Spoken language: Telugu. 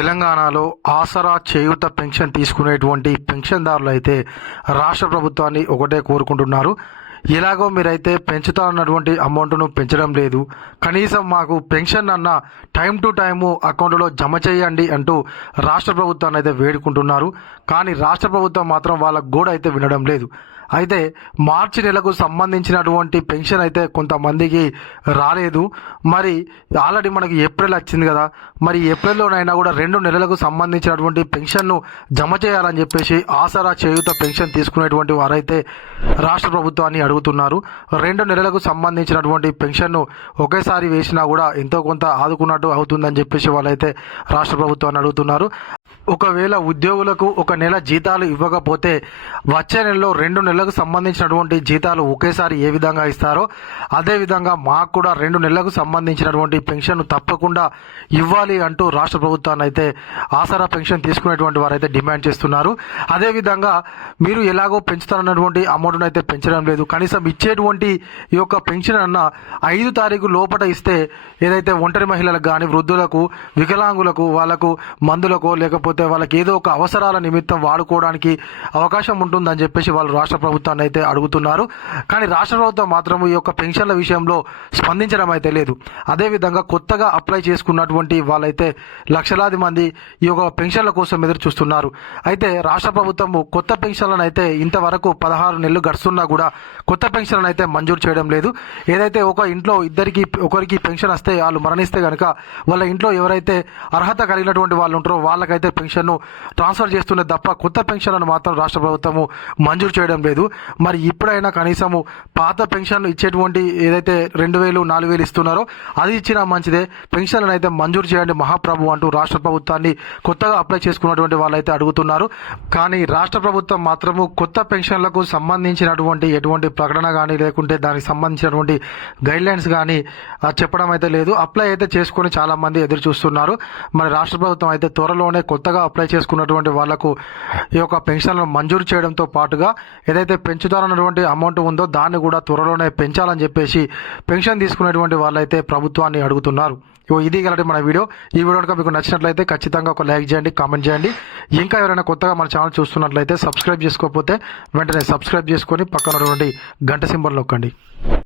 తెలంగాణలో ఆసరా చేయూత పెన్షన్ తీసుకునేటువంటి పెన్షన్దారులు అయితే రాష్ట్ర ప్రభుత్వాన్ని ఒకటే కోరుకుంటున్నారు. ఎలాగో మీరైతే పెంచుతారన్నటువంటి అమౌంట్ను పెంచడం లేదు, కనీసం మాకు పెన్షన్ అన్న టైం టు టైము అకౌంట్లో జమ చేయండి అంటూ రాష్ట్ర ప్రభుత్వాన్ని అయితే వేడుకుంటున్నారు. కానీ రాష్ట్ర ప్రభుత్వం మాత్రం వాళ్ళ గోడ అయితే వినడం లేదు. అయితే మార్చి నెలకు సంబంధించినటువంటి పెన్షన్ అయితే కొంతమందికి రాలేదు. మరి ఆల్రెడీ మనకి ఏప్రిల్ వచ్చింది కదా, మరి ఏప్రిల్లోనైనా కూడా 2 నెలలకు సంబంధించినటువంటి పెన్షన్ను జమ చేయాలని చెప్పేసి ఆసరా చేయూత పెన్షన్ తీసుకునేటువంటి వారైతే రాష్ట్ర ప్రభుత్వాన్ని అడుగుతున్నారు. 2 నెలలకు సంబంధించినటువంటి పెన్షన్ను ఒకేసారి వేసినా కూడా ఎంతో కొంత ఆదుకున్నట్టు అవుతుందని చెప్పేసి వాళ్ళైతే రాష్ట్ర ప్రభుత్వాన్ని అడుగుతున్నారు. ఒకవేళ ఉద్యోగులకు ఒక నెల జీతాలు ఇవ్వకపోతే వచ్చే నెలలో 2 నెలలకు సంబంధించినటువంటి జీతాలు ఒకేసారి ఏ విధంగా ఇస్తారో అదేవిధంగా మాకు కూడా 2 నెలలకు సంబంధించినటువంటి పెన్షన్ తప్పకుండా ఇవ్వాలి అంటూ రాష్ట్ర ప్రభుత్వాన్ని అయితే ఆసరా పెన్షన్ తీసుకునేటువంటి వారైతే డిమాండ్ చేస్తున్నారు. అదేవిధంగా మీరు ఎలాగో పెంచుతారన్నటువంటి అమౌంట్ను అయితే పెంచడం లేదు, కనీసం ఇచ్చేటువంటి ఈ యొక్క పెన్షన్ అన్న 5 తారీఖు లోపల ఇస్తే ఏదైతే ఒంటరి మహిళలకు కానీ వృద్ధులకు వికలాంగులకు వాళ్ళకు మందులకు లేకపోతే వాళ్ళకి ఏదో ఒక అవసరాల నిమిత్తం వాడుకోవడానికి అవకాశం ఉంటుందని చెప్పేసి వాళ్ళు రాష్ట్ర ప్రభుత్వాన్ని అయితే అడుగుతున్నారు. కానీ రాష్ట్ర ప్రభుత్వం మాత్రం ఈ యొక్క పెన్షన్ల విషయంలో స్పందించడం అయితే లేదు. అదేవిధంగా కొత్తగా అప్లై చేసుకున్నటువంటి వాళ్ళైతే లక్షలాది మంది ఈ యొక్క పెన్షన్ల కోసం ఎదురు చూస్తున్నారు. అయితే రాష్ట్ర ప్రభుత్వం కొత్త పెన్షన్లను అయితే ఇంతవరకు 16 నెలలు గడుస్తున్నా కూడా కొత్త పెన్షన్లను అయితే మంజూరు చేయడం లేదు. ఏదైతే ఒక ఇంట్లో ఒకరికి పెన్షన్ వస్తే వాళ్ళు మరణిస్తే కనుక వాళ్ళ ఇంట్లో ఎవరైతే అర్హత కలిగినటువంటి వాళ్ళు ఉంటారో వాళ్ళకైతే పెన్షన్ను ట్రాన్స్ఫర్ చేస్తున్నది తప్ప కొత్త పెన్షన్లను మాత్రం రాష్ట్ర ప్రభుత్వము మంజూరు చేయడం లేదు. మరి ఇప్పుడైనా కనీసము పాత పెన్షన్లు ఇచ్చేటువంటి ఏదైతే 2000 4000 ఇస్తున్నారో అది ఇచ్చినా మంచిదే, పెన్షన్లను అయితే మంజూరు చేయండి మహాప్రభు అంటూ రాష్ట్ర ప్రభుత్వాన్ని కొత్తగా అప్లై చేసుకున్నటువంటి వాళ్ళైతే అడుగుతున్నారు. కానీ రాష్ట్ర ప్రభుత్వం మాత్రము కొత్త పెన్షన్లకు సంబంధించినటువంటి ఎటువంటి ప్రకటన కానీ లేకుంటే దానికి సంబంధించినటువంటి గైడ్ లైన్స్ కానీ చెప్పడం అయితే లేదు. అప్లై అయితే చేసుకొని చాలా మంది ఎదురు చూస్తున్నారు. మరి రాష్ట్ర ప్రభుత్వం అయితే త్వరలోనే కొత్తగా అప్లై చేసుకున్నటువంటి వాళ్లకు ఈ యొక్క పెన్షన్లను మంజూరు చేయడంతో పాటుగా ఏదైతే పెంచుతారన్నటువంటి అమౌంట్ ఉందో దాన్ని కూడా త్వరలోనే పెంచాలని చెప్పేసి పెన్షన్ తీసుకునేటువంటి వాళ్ళైతే ప్రభుత్వాన్ని అడుగుతున్నారు. ఇది గలటి మన వీడియో. ఈ వీడియో కనుక మీకు నచ్చినట్లయితే ఖచ్చితంగా ఒక లైక్ చేయండి, కామెంట్ చేయండి. ఇంకా ఎవరైనా కొత్తగా మన ఛానల్ చూస్తున్నట్లయితే సబ్స్క్రైబ్ చేసుకోకపోతే వెంటనే సబ్స్క్రైబ్ చేసుకొని పక్కన ఉన్నటువంటి గంట సింబల్ నొక్కండి.